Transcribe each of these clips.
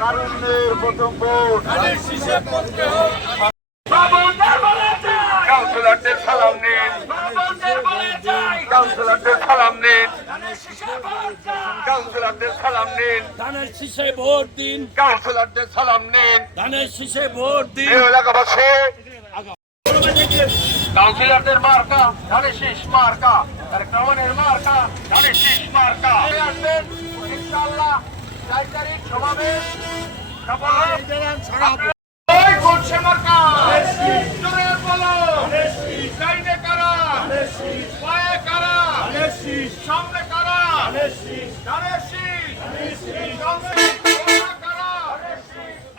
কারণের প্রথম ভোট কাউন্সিলরদের সালাম নিন, কাউন্সিলরদের সালাম নিন, কাউন্সিলরদের সালাম নিন, ধানের শীষে ভোট দিন, কাউন্সিলরদের সালাম নিন। ধানের শীষে ভোট দিন। এলাকাবাসী কাউন্সিলরদের মার্কা ধানের শীষ মার্কা, রহমানের মার্কা ধানের শীষ মার্কা। আসবেন ইনশাআল্লাহ 4 তারিখ সমাবেশ ওই করছে মার্কা জোরে বলো সাইডে কারা পায়ে কারা সামনে কারা ধানের শীষ সামনে কারা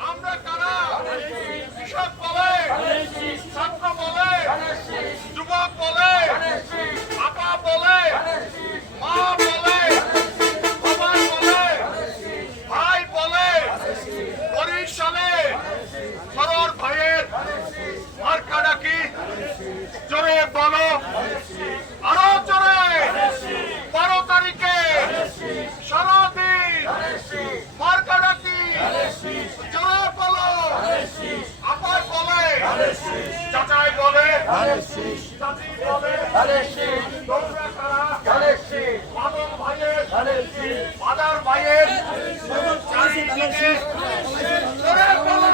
আমরা কারা কৃষক বলে ছাত্র বলে যুবক বলে আপা বলে মা বলে বাবা বলে ভাই বলে বরিশালে সরোর ভাইয়ের মার্কা ডাকি জোরে বলো আরো জোরে 12 তারিখে সারাদিন মার্কা ডাকি জোরে বলো আপা বলে চাচাই বলে চাচি বলে তোমরা কারা মাদক ভাইয়ের মাদার ভাইয়ের চারিদিকে জোরে বলো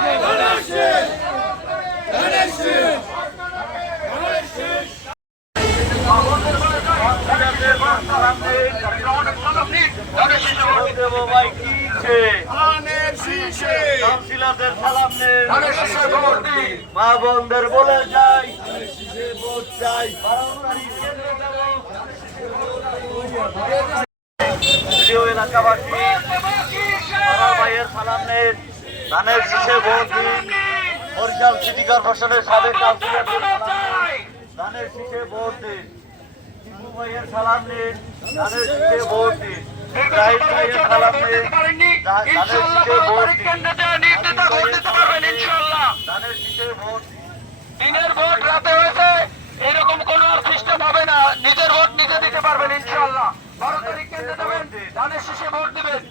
মা বোনদের বলে যাই এলাকাবাসী ভাইয়ের সালাম নেন, ধানের শীষে ভোট দিন। বরিশাল সিটি কর্পোরেশনের সাবেক কাউন্সিলরদের ধানের শীষে ভোট দিন। শিবু ভাইয়ের সালাম নিন, ধানের শীষে ভোট দিন। ইব্রাহিম ভাইয়ের সালাম নিন, ধানের শীষে ভোট দিন। ধানের শীষে ভোট দিন। দিনের ভোট রাতে হয়েছে, এরকম কোন সিস্টেম হবে না। নিজের ভোট নিজে দিতে পারবেন ইনশাআল্লাহ। 12 তারিখ কেন্দ্রে যাবেন, ধানের শীষে ভোট দিবেন।